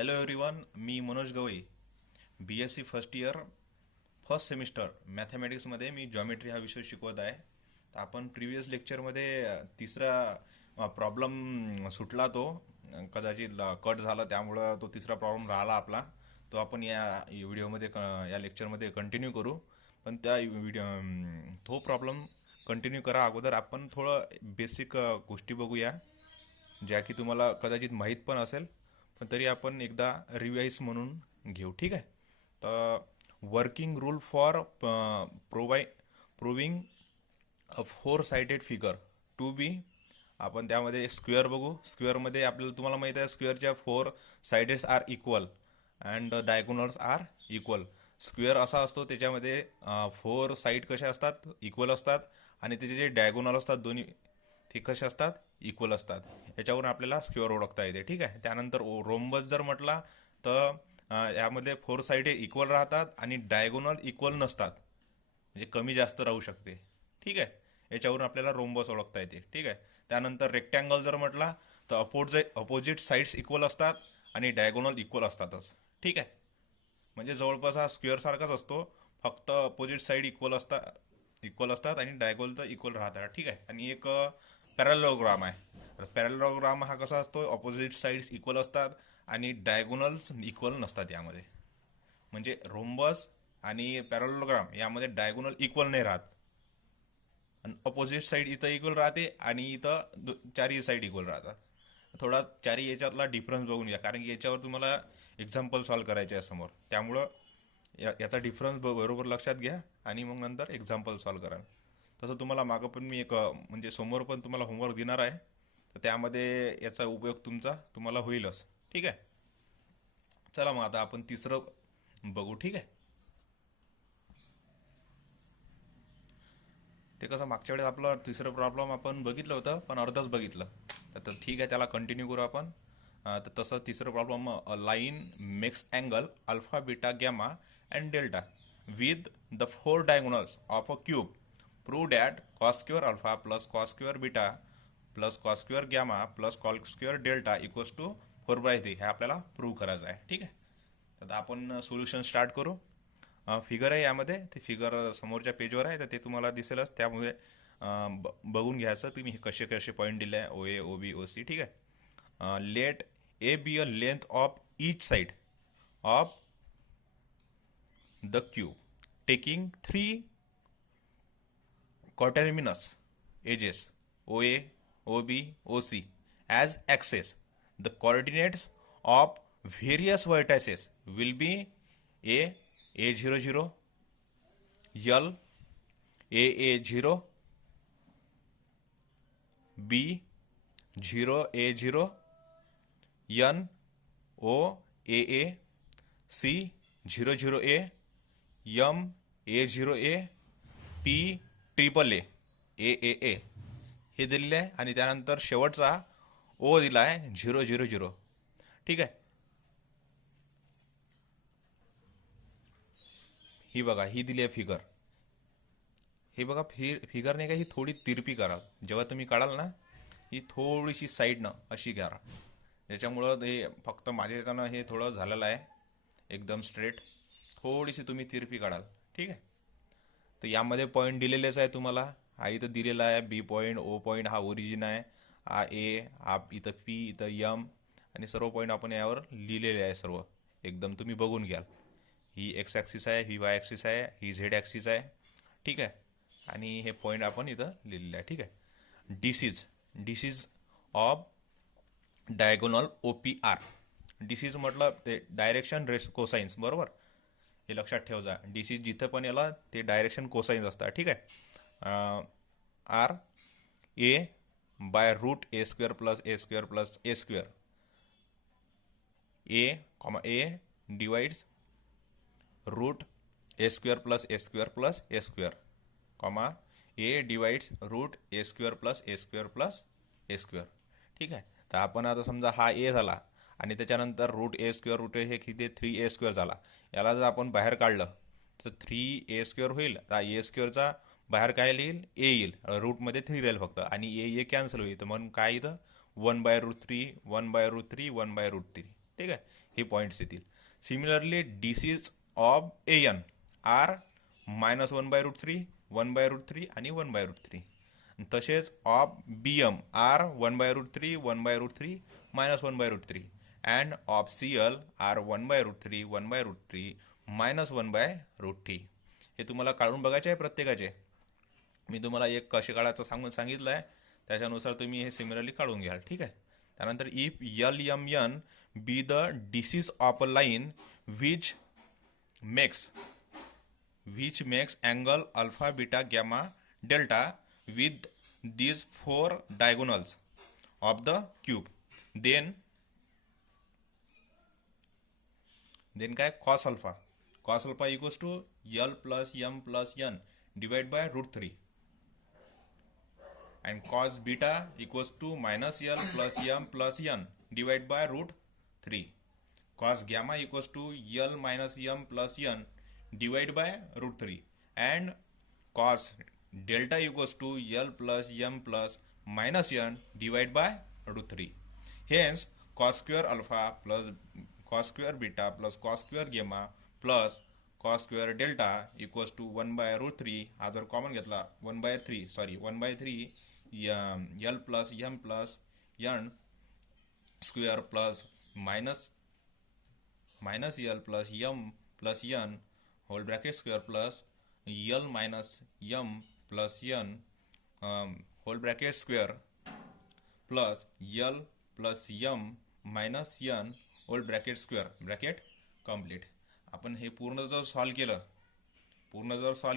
Hello everyone, मी Manoj Gawai, BSc first year first semester मॅथमॅटिक्समध्ये मी जॉमेट्री हा विषय शिकवत आहे. तर आपण प्रिव्हियस लेक्चरमध्ये तिसरा प्रॉब्लेम सुटला, तो कदाचित कट झाला, त्यामुळं तो तिसरा प्रॉब्लेम राहिला आपला. तो आपण या व्हिडिओमध्ये या लेक्चरमध्ये कंटिन्यू करू. पण त्या तो प्रॉब्लेम कंटिन्यू करा अगोदर आपण थोडं बेसिक गोष्टी बघूया, ज्या की तुम्हाला कदाचित माहीत पण असेल, पण तरी आपण एकदा रिवाईज म्हणून घेऊ. ठीक आहे. तर working rule for proving a four sided figure to be. आपण त्यामध्ये स्क्वेअर बघू. स्क्वेअरमध्ये आपल्याला तुम्हाला माहीत आहे, स्क्वेअरच्या four sideds are equal and diagonals are equal. Square असा असतो, त्याच्यामध्ये फोर साईड कशा असतात, इक्वल असतात, आणि त्याचे जे डायगोनल असतात दोन्ही, ते कसे असतात, इक्वल असतात. याच्यावरून आपल्याला स्क्वेअर ओळखता येते. ठीक आहे. त्यानंतर रोम्बस जर म्हटला तर यामध्ये फोर साइडे इक्वल राहतात आणि डायगोनल इक्वल नसतात, म्हणजे कमी जास्त राहू शकते. ठीक आहे. याच्यावरून आपल्याला रोम्बस ओळखता येते. ठीक आहे. त्यानंतर रेक्टँगल जर म्हटला तर अपोजिट साईड्स इक्वल असतात आणि डायगोनल इक्वल असतातच. ठीक आहे. म्हणजे जवळपास हा स्क्वेअर सारखाच असतो, फक्त अपोजिट साईड इक्वल असतात आणि डायगोनल तर इक्वल राहतात. ठीक आहे. आणि एक पॅरलोग्राम आहे. पॅरलोग्राम हा कसा असतो, अपोजिट साईड्स इक्वल असतात आणि डायगोनल्स इक्वल नसतात यामध्ये. म्हणजे रोम्बस आणि पॅरलोग्राम यामध्ये डायगोनल इक्वल नाही राहत, आणि अपोजिट साईड इथं इक्वल राहते आणि इथं चारही साईड इक्वल राहतात. थोडा चारही याच्यातला डिफरन्स बघून घ्या, कारण की याच्यावर तुम्हाला एक्झाम्पल सॉल्व करायचे आहे समोर. त्यामुळं याचा डिफरन्स बरोबर लक्षात घ्या आणि मग नंतर एक्झाम्पल सॉल्व करा. तसं तुम्हाला मागं पण मी एक म्हणजे समोर पण तुम्हाला होमवर्क देणार आहे, तर त्यामध्ये याचा उपयोग तुम्हाला होईलच. ठीक आहे. चला मग आता आपण तिसरं बघू. ठीक आहे. ते कसं, मागच्या वेळेस आपलं तिसरं प्रॉब्लेम आपण बघितलं होतं, पण अर्धच बघितलं. तर ठीक आहे, त्याला कंटिन्यू करू आपण. तर तसं तिसरं problem, line makes angle alpha beta gamma and delta with the four diagonals of a cube. Prove that cos square alpha plus cos square beta plus cos square gamma plus cos square delta equals to 4/3. हे आपल्याला prove करायचं आहे. ठीक आहे. तर आपण solution start करू. Figure आहे यामध्ये, ते फिगर समोरच्या पेजवर आहे, तर ते तुम्हाला दिसेलच. त्यामुळे बघून घ्यायचं तुम्ही कसे कसे पॉईंट दिले आहे, ओ ए, ओ बी, ओ सी. ठीक आहे. Let A be a length of each side of the cube taking three quaterminous edges OA, OB, OC as axes. The coordinates of various vertices will be A00, L, AA0, B, 0A0, N, O, AA, C, 00A, M, A0A, P, triple A, A A A हे दिलेले आहे. आणि त्यानंतर शेवटचा ओ दिला आहे 000. ठीक आहे. ही बघा, ही दिली आहे फिगर. ही बघा, फिगर नाही का, ही थोडी तिरपी करा. जेव्हा तुम्ही काढाल ना, ही थोडीशी साईडनं अशी करा. त्याच्यामुळं हे फक्त माझ्या याच्यानं हे थोडं झालेलं आहे, एकदम स्ट्रेट. थोडीशी तुम्ही तिरपी काढाल. ठीक आहे. तर यामध्ये पॉईंट दिलेलेच आहे तुम्हाला. हा इथं दिलेला आहे बी पॉईंट, ओ पॉईंट हा ओरिजिन आहे, हा ए, हा इथं पी, इथं यम, आणि सर्व पॉईंट आपण यावर लिहिलेले आहे सर्व. एकदम तुम्ही बघून घ्याल. ही एक्स ॲक्सिस आहे, ही वाय ॲक्सिस आहे, ही झेड ॲक्सिस आहे. ठीक आहे. आणि हे पॉईंट आपण इथं लिहिलेले आहे. ठीक आहे. DCs of diagonal O P are. DCs म्हटलं ते डायरेक्शन रेस कोसाइन्स, बरोबर. हे लक्षात ठेव जा. सी जिथं पण याला ते डायरेक्शन कोसाइन्स असतात. ठीक आहे. Are A by root A square plus A square plus A square. A divides root A square plus A square plus A square, comma A divides root A square plus A square plus A square. ठीक आहे. तर आपण आता समजा हा ए झाला, आणि त्याच्यानंतर रूट ए स्क्वेअर, रूट ए हे किती 3a² झाला. याला जर आपण बाहेर काढलं तर 3a² होईल. तर ए स्क्वेअरचा बाहेर काय येईल, ए येईल. रूटमध्ये 3 राहील फक्त, आणि ए कॅन्सल होईल. तर म्हणून काय इथं 1/√3, 1/√3, 1/√3. ठीक आहे. हे पॉईंट्स येतील. सिमिलरली डीसीज ऑफ ए एन आर -1/√3, 1/√3 आणि 1/√3. तसेच of B M are 1/√3, 1/√3, -1/√3 and of C L are 1/√3, 1/√3, -1/√3. हे तुम्हाला काढून बघायचे आहे प्रत्येकाचे. मी तुम्हाला एक कसे काढायचं सांगितलं आहे, त्याच्यानुसार तुम्ही हे सिमिलरली काढून घ्याल. ठीक आहे. त्यानंतर if L M N be the DCs of a line which makes angle alpha, beta, gamma, delta with these 4 diagonals of the cube, then काय cos alpha equals to L plus M plus N divided by √3, and cos beta equals to minus L plus M plus N divided by √3. Cos gamma equals to L minus M plus N divided by √3, and cos delta equals to L plus M plus minus N divided by √3. Hence cos square alpha plus cos square beta plus cos square gamma plus cos square delta equals to 1/√3. हा जर common घेतला 1/3 L plus M plus N square plus minus L plus M plus N whole bracket square plus L minus M plus N whole bracket square plus L plus M minus N whole bracket square bracket complete. आपण हे पूर्ण जर solve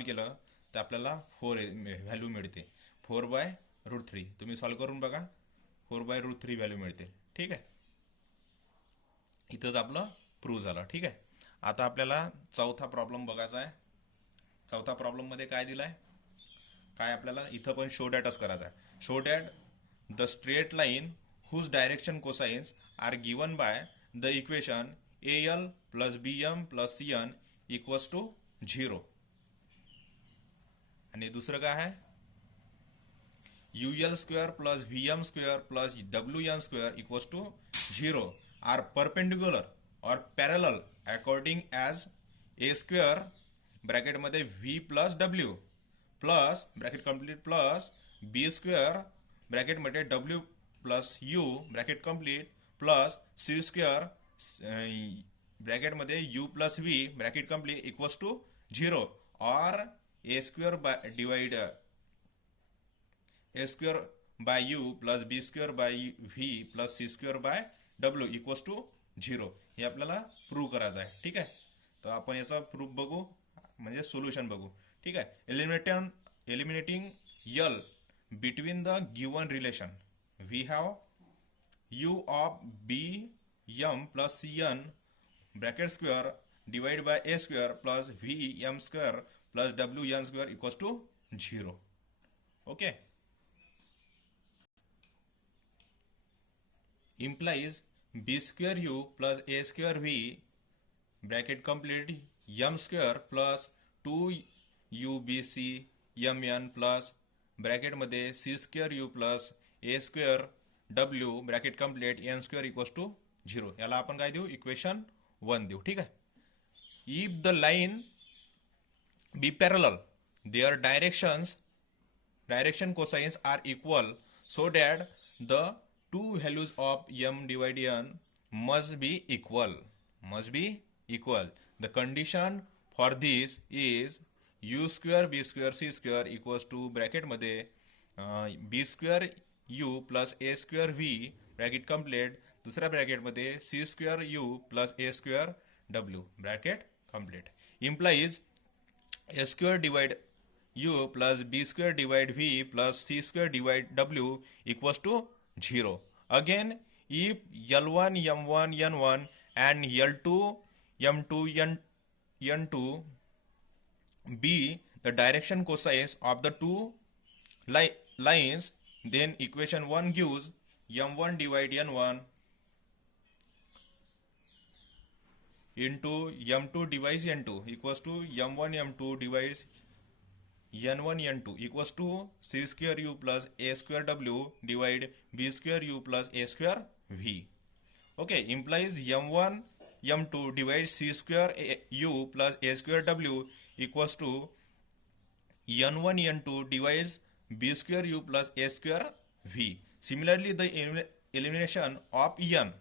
केलं तर आपल्याला 4 value मिळते. 4/√3. तुम्ही solve करून बघा, 4/√3 व्हॅल्यू मिळते. ठीक आहे. इथंच आपलं प्रूव्ह झालं. ठीक आहे. आता आपल्याला चौथा प्रॉब्लेम बघायचा आहे. चौथा प्रॉब्लेम मध्ये काय दिलाय, काय आपल्याला इथं पण शो डॅटच करायचा आहे. Show that the straight line whose direction cosines are given by the equation AL plus BM plus CN equals to 0. आणि दुसरं काय आहे, UL square plus VM square plus WN square equals to 0 are perpendicular or parallel according as A square bracket मध्ये V plus W plus bracket complete plus B square bracket मध्ये W plus U bracket complete plus C square bracket मध्ये U plus V bracket complete equals to 0 or A square by U plus B square by V plus C square by W equals to 0. हे आपल्याला prove करायचं आहे. ठीक आहे. तर आपण याचा प्रूफ बघू, म्हणजे सोल्युशन बघू. ठीक आहे. Eliminating L between the given relation, we have U of B M plus CN bracket square divided by A square plus VM square plus WN square equals to 0. Okay. Implies B square U plus A square V bracket complete M square plus 2UBC MN plus bracket मध्ये C square U plus A square W bracket complete N square equals to 0. याला आपण काय देऊ, equation 1 देऊ. ठीक आहे. If the line be parallel their direction cosines are equal so that the two values of M divided N must be equal. The condition for this is U square B square C square equals to bracket मध्ये B square U plus A square V bracket complete दुसऱ्या bracket मध्ये C square U plus A square W bracket complete implies A square divide U plus B square divide V plus C square divide W equals to 0. Again, if L1 M1 N1 and L2 M2 N2 be the direction cosines of the two lines, then equation 1 gives M1 divide N1 into M2 divides N2 equals to M1 M2 divides N1 N2 equals to C square U plus A square W divide B square U plus A square V. Okay, implies M1 m2 divides c square u plus a square w equals to n1 n2 divides b square u plus a square v. Similarly, the elimination of n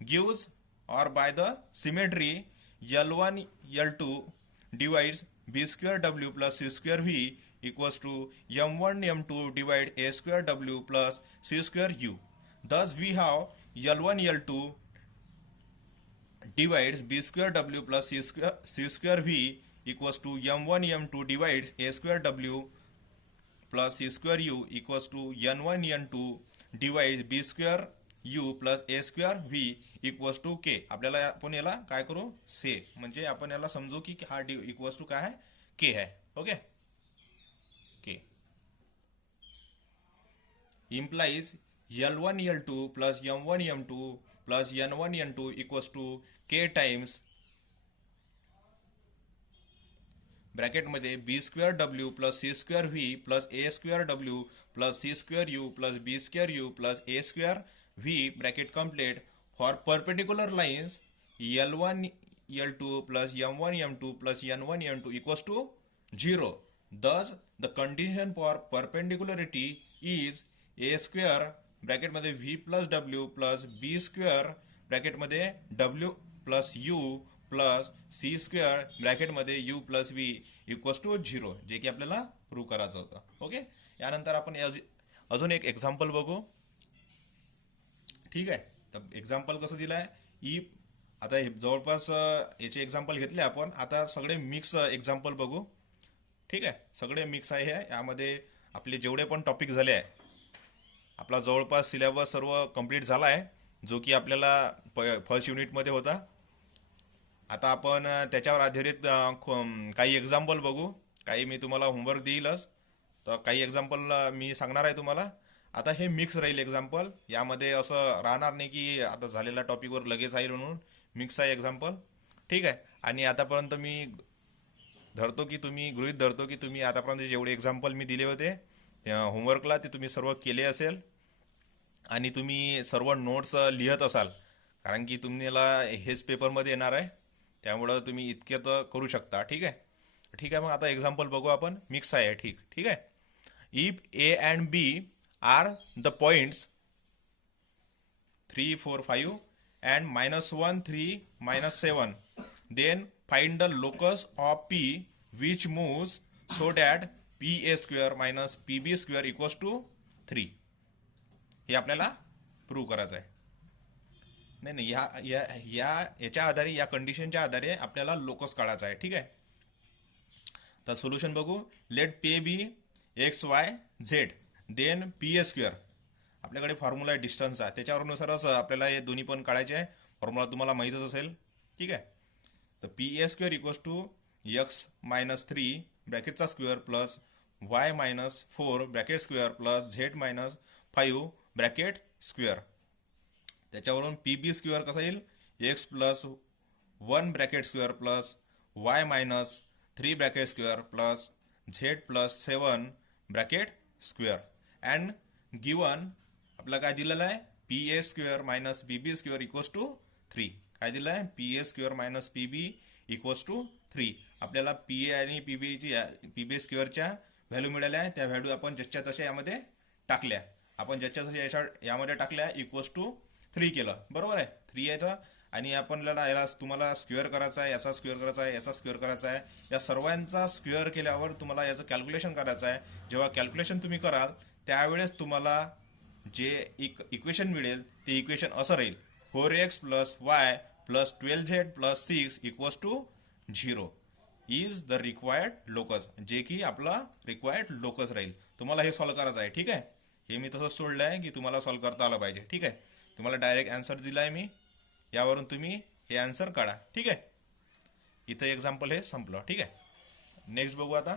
gives, or by the symmetry, L1 L2 divides b square w plus c square v equals to m1 m2 divide a square w plus c square u. Thus we have L1 L2 divides b square w plus c square v equals to m1 m2 divides a square w plus c square u equals to n1 n2 divides b square u plus a square v equals to K. आपल्याला आपण याला काय करू, से, म्हणजे आपण याला समजू की हा डी इक्वल्स टू काय आहे, के आहे. Okay, K implies L1 L2 plus M1 M2 plus N1 N2 equals to K times bracket मध्ये B square W plus C square V plus A square W plus C square U plus B square U plus A square V bracket complete for perpendicular lines L1 L2 plus M1 M2 plus N1 N2 equals to 0. Thus the condition for perpendicularity is a square bracket मध्ये v plus w plus b square bracket मध्ये w plus u plus C square bracket मध्ये u plus v equals to 0, जे की आपल्याला prove करायचं होतं. Okay, यानंतर आपण अजून एक एक्झाम्पल बघू. ठीक आहे, तर एक्झाम्पल कसं दिलं आहे, आता जवळपास याचे एक्झाम्पल घेतले आपण. आता सगळे मिक्स एक्झाम्पल बघू. ठीक आहे, सगळे मिक्स आहे. यामध्ये आपले जेवढे पण टॉपिक झाले आहे, आपला जवळपास सिलेबस सर्व कंप्लीट झाला आहे, जो की आपल्याला फर्स्ट युनिटमध्ये होता. आता आपण त्याच्यावर आधारित काही एक्झाम्पल बघू. काही मी तुम्हाला होमवर्क देईलच, तर काही एक्झाम्पल मी सांगणार आहे तुम्हाला. आता हे मिक्स राहील एक्झाम्पल, यामध्ये असं राहणार नाही की आता झालेल्या टॉपिकवर लगेच येईल म्हणून. मिक्स आहे एक्झाम्पल. ठीक आहे, आणि आतापर्यंत मी गृहीत धरतो की तुम्ही आतापर्यंत जेवढे एक्झाम्पल मी दिले होते होमवर्कला, ते तुम्ही सर्व केले असेल आणि तुम्ही सर्व नोट्स लिहत असाल, कारण की तुम्हाला हेच पेपरमध्ये येणार आहे, त्यामुळं तुम्ही इतके तर करू शकता. ठीक आहे, ठीक आहे. मग आता एक्झाम्पल बघू आपण. मिक्स आहे. ठीक आहे. If A and B are the points 3, 4, 5 and -1, 3, -7, then find the locus of P which moves so that PA square minus PB square equals to 3. हे आपल्याला प्रूव्ह करायचं आहे. नाही, याच्या आधारे, या कंडिशनच्या आधारे आपल्याला लोकस काढायचा आहे. ठीक आहे, तर सोल्युशन बघू. Let P be X Y Z then P A square. आपल्याकडे फॉर्म्युला आहे डिस्टन्सचा, त्याच्यावरूनच आपल्याला हे दोन्ही पण काढायचे आहे. फॉर्म्युला तुम्हाला माहीतच असेल. ठीक आहे, तर P A square equals to X minus 3 ब्रॅकेटचा square plus Y minus 4 bracket square plus Z minus 5 bracket square. त्याच्यावरून पी बी स्क्वेअर कसा येईल, X plus 1 bracket square plus Y minus 3 bracket square plus Z plus 7 bracket square. And given आपला काय दिलेलं आहे, P A square minus P B square equals to 3. काय दिलं आहे, P A square minus P B equals to 3. आपल्याला P A आणि P बी स्क्वेअरच्या value मिळाल्या आहे. त्या व्हॅल्यू आपण जसच्या तशा यामध्ये टाकल्या. आपण जसच्या तशा यामध्ये टाकल्या, इक्वल्स टू 3 केलं. बरोबर आहे, 3 येतं. आणि आपल्याला याला तुम्हाला स्क्वेअर करायचा आहे, याचा स्क्वेअर करायचा आहे, याचा स्क्वेअर करायचा आहे. या सर्वांचा स्क्वेअर केल्यावर तुम्हाला याचं कॅल्क्युलेशन करायचं आहे. जेव्हा कॅल्क्युलेशन तुम्ही कराल, त्यावेळेस तुम्हाला जे इक्वेशन मिळेल ते इक्वेशन असं राहील, 4x plus Y plus 12z plus 6 equals to 0 is the required locus, जे की आपला रिक्वायर्ड लोकस राहील. तुम्हाला हे सॉल्व्ह करायचं आहे. ठीक आहे, हे मी तसंच सोडलं आहे की तुम्हाला सॉल्व्ह करता आलं पाहिजे. ठीक आहे, तुम्हाला डायरेक्ट आन्सर दिला आहे मी, यावरून तुम्ही हे आन्सर काढा. ठीक आहे, इथं एक्झाम्पल हे संपलं. ठीक आहे, नेक्स्ट बघू. आता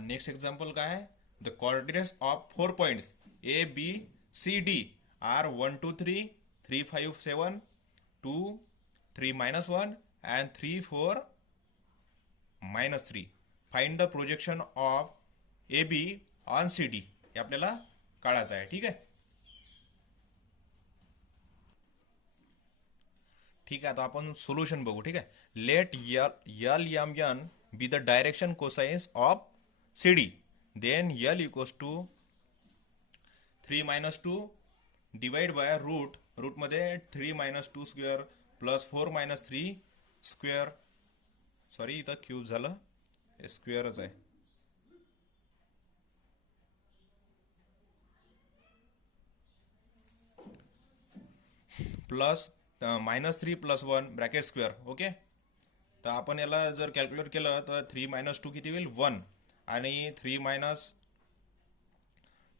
नेक्स्ट एक्झाम्पल काय आहे, the coordinates of 4 points A B C D are 1, 2, 3, 3, 5, 7, 2, 3, -1 and 3, 4, -3. Find the projection of A B on C D. हे आपल्याला काढायचं आहे. ठीक आहे, ठीक आहे, आता आपण सोल्युशन बघू. ठीक आहे, let L M N be the direction cosines of C D. Then L equals to 3 - 2 divide by रूटमध्ये 3 - 2 स्क्वेअर प्लस 4 - 3 स्क्वेअर. सॉरी, इथं क्यूब झालं, हे स्क्वेअरच आहे. Plus -3 + 1 bracket square. ओके, तर आपण याला जर कॅल्क्युलेट केलं तर 3 - 2 किती होईल? 1. आणि 3 -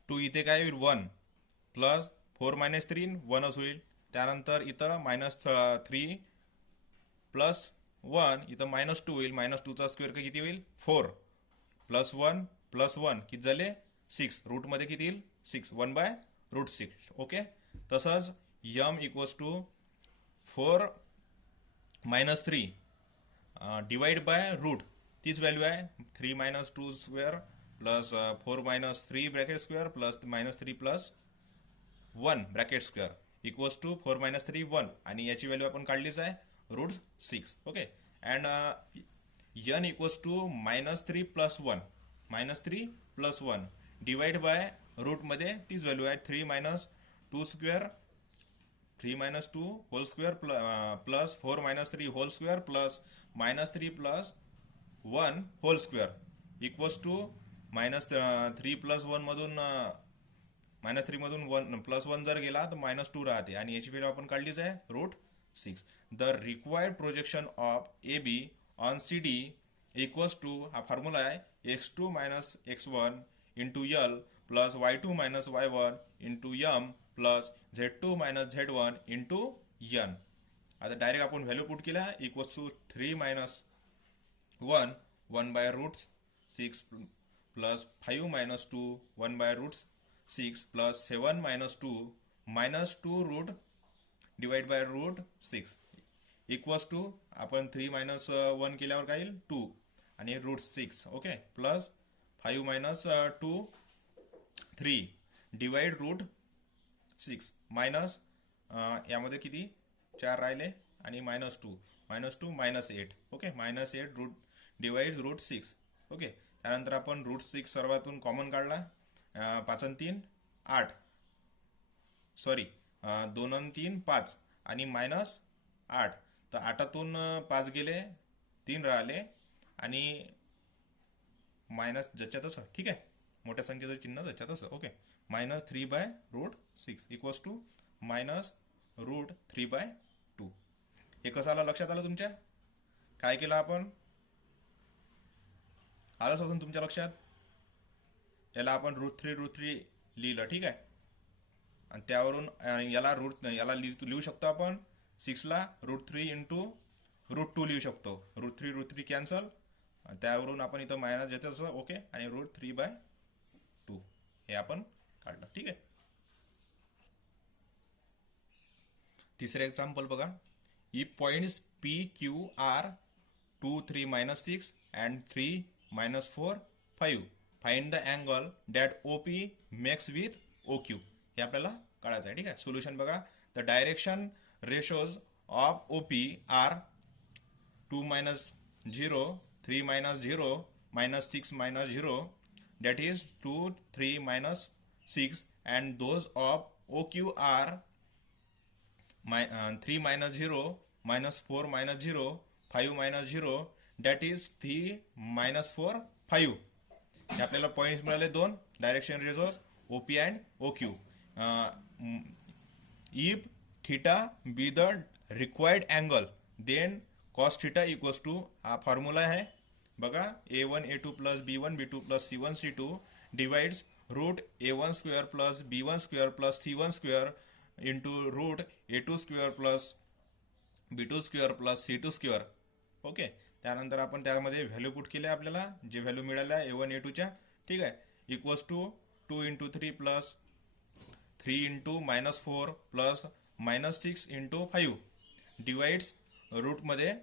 2 इथे काय होईल? 1. प्लस 4 - 3 1च होईल. त्यानंतर इथं -3 + 1 इथं -2 होईल. -2चा स्क्वेअर किती होईल? 4. प्लस 1 + 1 किती झाले? 6. रूटमध्ये किती येईल? 6. 1/√6. ओके, तसंच M equals to 4 - 3 divide by root. तीच व्हॅल्यू आहे. 3 - 2 square plus 4 - 3 bracket square plus -3 + 1 bracket square equals to 4 - 3 1. आणि याची व्हॅल्यू आपण काढलीच आहे, √6. Okay, and n equals to -3 + 1 -3 + 1 divide by रूटमध्ये तीच व्हॅल्यू आहे. 3 - 2 square 3 - 2 whole square plus 4 - 3 whole square plus -3 + 1 whole square equals to -3 + 1 मधून -3 मधून 1 + 1 जर गेला तर -2 राहते. आणि याची व्हॅल्यू आपण काढलीच आहे, √6. The required projection of A B on C D equals to, हा फॉर्म्युला आहे, x2 - x1 into L plus y2 - y1 into M plus z2 - z1 into N. आता डायरेक्ट आपण व्हॅल्यू पुट केल्या, equals to 3 - 1 1/√6 plus 5 - 2 1/√6 plus 7 - 2 -2 root divide by √6 equals to, आपण 3 - 1 केल्यावर काय येईल? 2 आणि √6. ओके, प्लस 5 - 2 3 डिवाइड √6 मायनस यामध्ये किती 4 राहिले आणि -2 -8. Okay, -8 route divide √6. ओके, त्यानंतर आपण √6 सर्वातून कॉमन काढला. 5 आणि 3 8, सॉरी 2 आणि 3 5 आणि -8. तर 8तून 5 गेले, 3 राहिले आणि मायनस ज्याच्या तसं. ठीक आहे, मोठ्या संख्येचं चिन्ह ज्याच्या तसं. Okay, -3/√6 equals to -√3/2. हे कसं आलं? लक्षात आलं तुमच्या? काय केलं आपण? आलंच असून तुमच्या लक्षात. याला आपण √3 लिहिलं. ठीक आहे, आणि त्यावरून याला लिहू शकतो आपण 6ला √3 इंटू √2 लिहू शकतो. √3 कॅन्सल, त्यावरून आपण इथं मायनस ज्याचं असं. ओके, आणि √3/2 हे आपण काढलं. ठीक आहे, तिसरे एक्झाम्पल बघा. If points PQ are 2 3 - 6 and 3 - 4 5 find the angle that OP makes with OQ. हे आपल्याला काढायचं आहे. ठीक आहे, सोल्युशन बघा. The direction ratios of OP are 2 - 0 3 - 0 -6 - 0 that is 2 3 - 6 and those of OQ are 3 - 0 -4 - 0 5 - 0 that is 3 - 4 5. हे आपल्याला पॉईंट्स मिळाले दोन, direction ratios OP and OQ. If theta be the required angle then cos theta equals to, हा formula आहे बघा, A1 A2 plus B1 B2 plus C1 C2 divides √A1 square plus B1 square plus C1 square into √A2 square plus B2 square plus C2 square. Okay, त्यानंतर आपण त्यामध्ये value put केले, आपल्याला जे value मिळाल्या A1 A2च्या. ठीक आहे, equals to 2 × 3 plus 3 × -4 plus -6 × 5 divides रूटमध्ये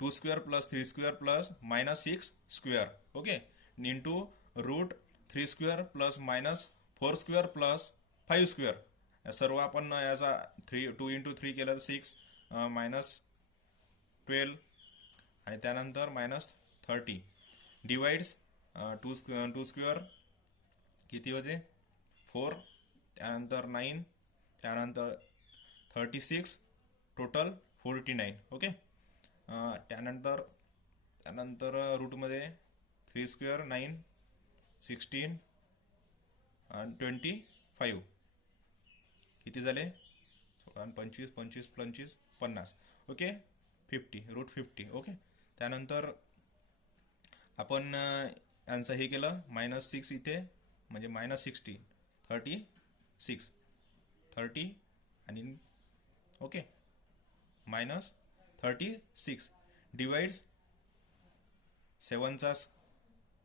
2 square plus 3 square plus -6 square. Okay, into √3 square plus -4 square plus 5 square. सर्व आपण याचा 2 × 3 केलं 6 -12 आणि त्यानंतर -30 डिवाइड्स टू स्क्वेअर किती होते 4, त्यानंतर 9, त्यानंतर 36, टोटल 49. ओके. त्यानंतर रूटमध्ये 3 स्क्वेअर 9, 16 आणि 25 किती झाले 25, 25, 25, 50. ओके. 50 √50. ओके. त्यानंतर आपण यांचं हे केलं -6 इथे म्हणजे -60 36 30 आणि ओके -36 डिवाइड्स 7चा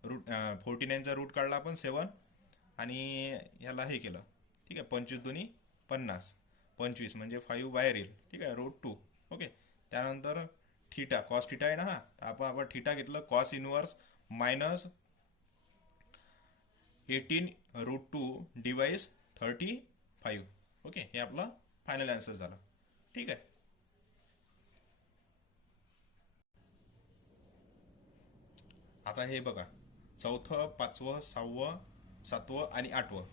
रूट 49चा रूट काढला आपण 7 आणि ह्याला हे केलं. ठीक आहे. 25 दुनी 50 25 म्हणजे 5 बाहेर येईल. ठीक आहे. √2. ओके. त्यानंतर थीटा कॉस थीटा आहे ना हा, आपण थीटा घेतलं कॉस इनवर्स -18 √2 डिवाइस 35. ओके. हे आपलं फायनल आन्सर झालं. ठीक आहे. आता हे बघा 4थं 5वं 6वं 7वं आणि 8वं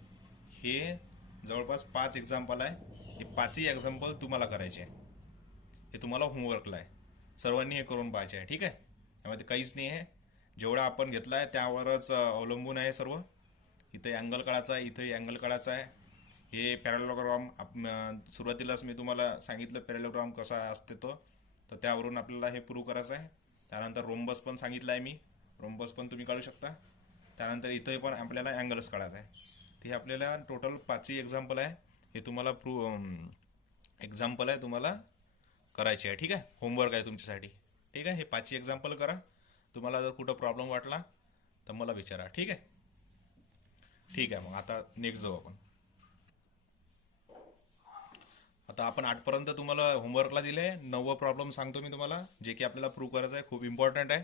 हे जवळपास 5 एक्झाम्पल आहे. हे 5ही एक्झाम्पल तुम्हाला करायचे आहे. हे तुम्हाला होमवर्कला आहे. सर्वांनी हे करून पाहायचे आहे. ठीक आहे. यामध्ये काहीच नाही आहे. जेवढा आपण घेतला आहे त्यावरच अवलंबून आहे सर्व. इथे अँगल काढायचा आहे, इथे अँगल काढायचा आहे. हे पॅरलोग्राम सुरुवातीलाच मी तुम्हाला सांगितलं पॅरलोग्राम कसा असते तो, तर त्यावरून आपल्याला हे प्रूव्ह करायचं आहे. त्यानंतर रोम्बस पण सांगितलं आहे मी, रोम्बस पण तुम्ही काढू शकता. त्यानंतर इथे पण आपल्याला अँगल्स काढायचा आहे. ते आपल्याला टोटल 5ही एक्झाम्पल आहे. हे तुम्हाला एक्झाम्पल आहे तुम्हाला करायचे आहे. ठीक आहे. होमवर्क आहे तुमच्यासाठी. ठीक आहे. हे 5ही एक्झाम्पल करा. तुम्हाला जर कुठं प्रॉब्लेम वाटला तर मला विचारा. ठीक आहे. ठीक आहे. मग आता नेक्स्ट जाऊ आपण. आता आपण 8पर्यंत तुम्हाला होमवर्कला दिले. 9वा प्रॉब्लेम सांगतो मी तुम्हाला, जे की आपल्याला प्रूव्ह करायचं आहे. खूप इम्पॉर्टंट आहे.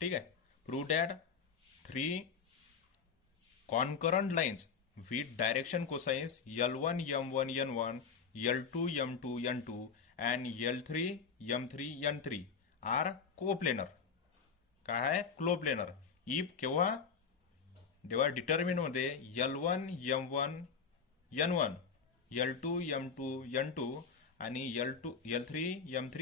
ठीक आहे. Prove that 3 concurrent lines with direction cosines L1 M1 N1 L2 M2 N2 and L3 M3 N3 are coplanar. काय आहे क्लोप्लेनर. इफ केव्हा जेव्हा डिटर्मिन मध्ये L1 M1 N1 L2 M2 N2 आणि L3 M3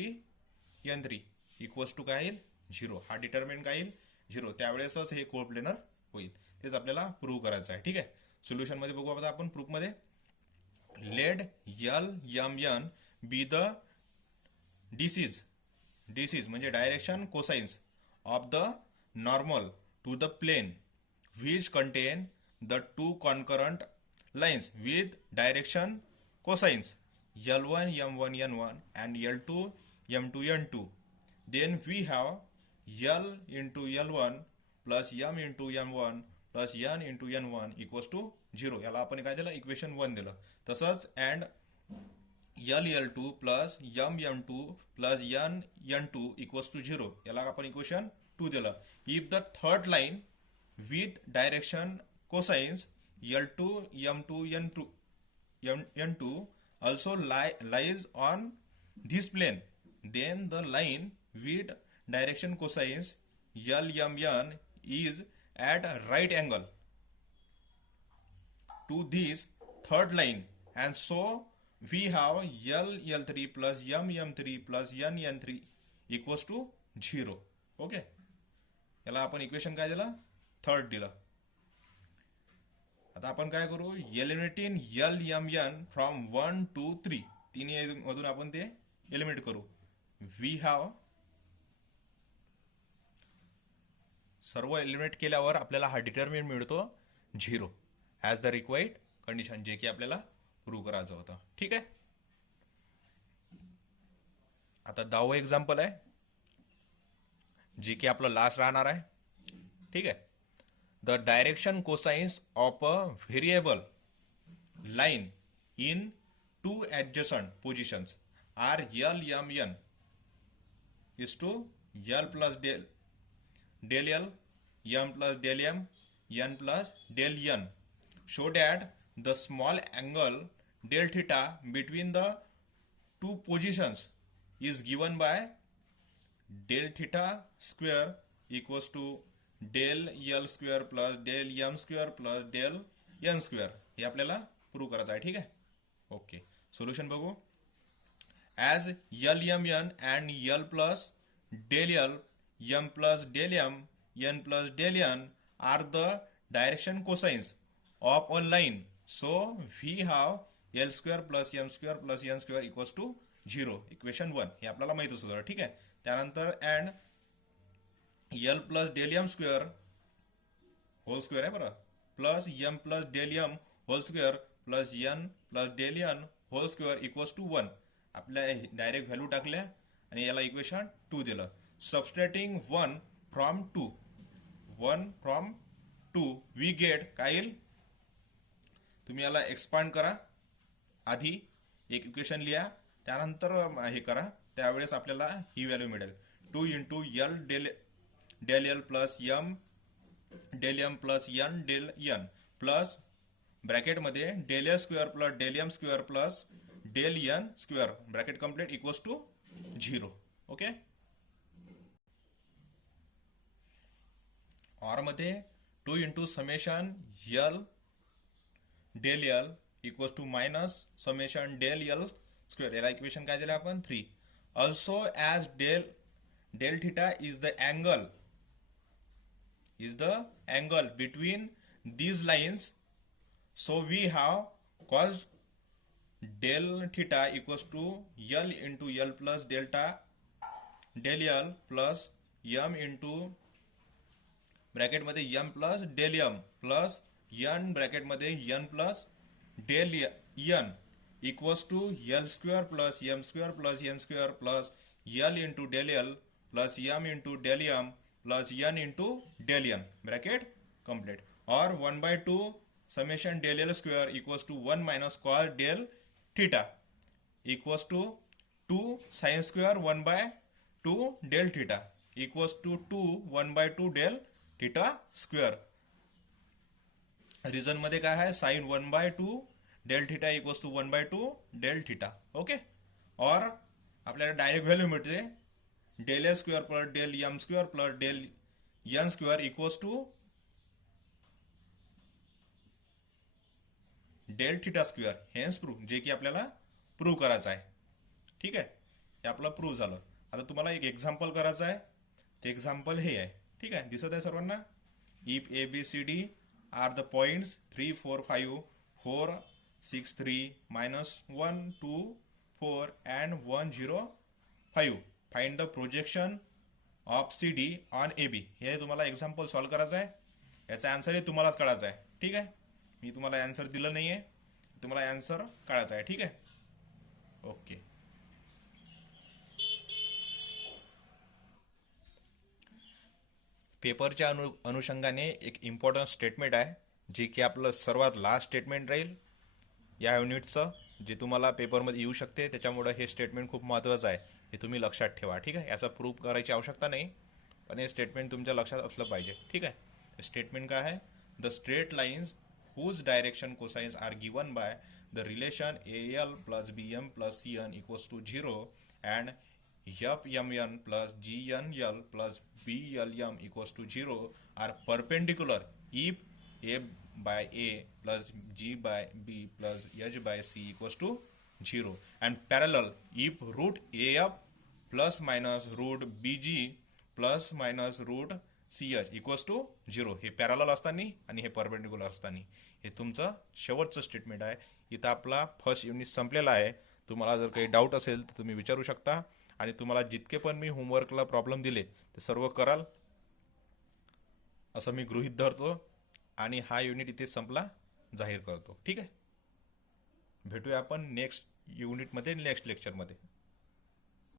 N3 equals to काय येईल 0. हा determine काय येईल 0. त्यावेळेसच हे कोप्लेनर होईल. तेच आपल्याला प्रूव्ह करायचं आहे. ठीक आहे. सोल्युशन मध्ये बघू आता आपण प्रूफ मध्ये. Let LMN be the D Cs म्हणजे direction cosines of the normal to the plane which contain the two concurrent lines with direction cosines L1 M1 N1 and L2 M2 N2. Then we have L into L1 plus M into M1 plus N into N1 equals to 0. याला आपण काय दिलं equation 1 दिलं. तसंच and L2 plus M2 plus N2 equals to 0. याला आपण equation 2 दिलं. If the third line with direction cosines L2 M2 N2 also lies on this plane, then the line with direction cosines LMN is at a right angle to this third line, and so we have L3 plus M3 plus N3 equals to 0. Okay. याला आपण equation काय दिलं third दिलं. आता आपण काय करू eliminating LMN from 1 to 3 तिन्ही मधून आपण ते एलिमिनेट करू. वी हॅव सर्व एलिमिनेट केल्यावर आपल्याला हा डिटर्मिनंट मिळतो 0 ॲज द रिक्वायर्ड कंडिशन, जे की आपल्याला प्रूव्ह करायचं होतं. ठीक आहे. आता 10वं एक्झाम्पल आहे जे की आपलं लास्ट राहणार आहे. ठीक आहे. The direction cosines of a variable line in two adjacent positions are LMN is to L plus del L, M plus del M, N plus del N. Show that the small angle del theta between the two positions is given by del theta square equals to del L square plus del M square plus del N square. हे आपल्याला prove करायचं आहे. ठीक आहे. Okay, solution बघू. As LMN and L plus del L, M plus del M, N plus del N are the direction cosines of a line, so we have L square plus M square plus N square equals to 0. Equation 1 हे आपल्याला माहितच होतं. ठीक आहे. त्यानंतर and L plus del M square whole square आहे बरं, plus M plus del M whole square plus N plus del N whole square equals to 1. आपल्या डायरेक्ट व्हॅल्यू टाकल्या आणि याला इक्वेशन 2 दिलं. सबस्ट्रॅक्टिंग 1 फ्रॉम 2 वी गेट काय येईल. तुम्ही याला एक्सपांड करा, आधी एक इक्वेशन लिहा, त्यानंतर हे करा, त्यावेळेस आपल्याला ही व्हॅल्यू मिळेल. 2 into L del L plus M del M plus N del N plus ब्रॅकेटमध्ये del L square plus del M square plus del N square bracket complete equals to 0. Okay. Or मध्ये 2 into summation L del L equals to minus summation del L square. याला equation काय दिलं आपण 3. Also as del theta is the angle between these lines, so we have cos del theta equals to L into L plus delta del L plus M into bracket मध्ये M plus del M plus N bracket मध्ये N plus del N equals to L square plus M square plus N square plus L into del L plus M into del M plus N into del N bracket complete. Or 1 by 2 summation del L square equals to 1 minus cos del theta equals to 2 sin square 1 by 2 del theta equals to 1 by 2 del theta square. Reason मध्ये काय आहे, sin 1 by 2 del theta equals to 1 by 2 del theta. Okay. और आपल्याला direct value मिळते del L square plus del M square plus del N square equals to del theta square. Hence prove, जे की आपल्याला prove करायचं आहे. ठीक आहे. हे आपलं प्रूव्ह झालं. आता तुम्हाला एक एक्झाम्पल करायचं आहे. ते एक्झाम्पल हे आहे. ठीक आहे. दिसत आहे सर्वांना. If ABCD are the points 3 4 5 4 6 3 -1 2 4 and 1 0 5. Find the projection of CD on AB. हे तुम्हाला एक्झाम्पल सॉल्व करायचं आहे. याचा आन्सर हे तुम्हालाच काढायचा आहे. ठीक आहे. मी तुम्हाला आन्सर दिलं नाही आहे, तुम्हाला आन्सर काढायचा आहे. ठीक आहे. ओके. पेपरच्या अनुषंगाने एक इम्पॉर्टंट स्टेटमेंट आहे, जे की आपलं सर्वात लास्ट स्टेटमेंट राहील या युनिटचं, जे तुम्हाला पेपरमध्ये येऊ शकते. त्याच्यामुळं हे स्टेटमेंट खूप महत्त्वाचं आहे. हे तुम्ही लक्षात ठेवा. ठीक आहे. याचा प्रूफ करायची आवश्यकता नाही, पण हे स्टेटमेंट तुमच्या लक्षात असलं पाहिजे. ठीक आहे. स्टेटमेंट काय आहे, the straight lines whose direction cosines are given by the relation AL plus BM plus CN equals to 0 and FMN plus GNL plus BLM equals to 0 are perpendicular if A by A plus G by B plus H by C equals to 0 and parallel if root AF plus minus root BG plus minus root CH equals to 0. हे parallel असताना आणि हे perpendicular असताना. हे तुमचं शेवटचं statement आहे. इथं आपला फर्स्ट युनिट संपलेला आहे. तुम्हाला जर काही डाऊट असेल तर तुम्ही विचारू शकता, आणि तुम्हाला जितके पण मी होमवर्कला प्रॉब्लेम दिले ते सर्व कराल असं मी गृहीत धरतो, आणि हा युनिट इथे संपला जाहीर करतो. ठीक आहे. भेटूया आपण नेक्स्ट युनिटमध्ये, नेक्स्ट लेक्चरमध्ये.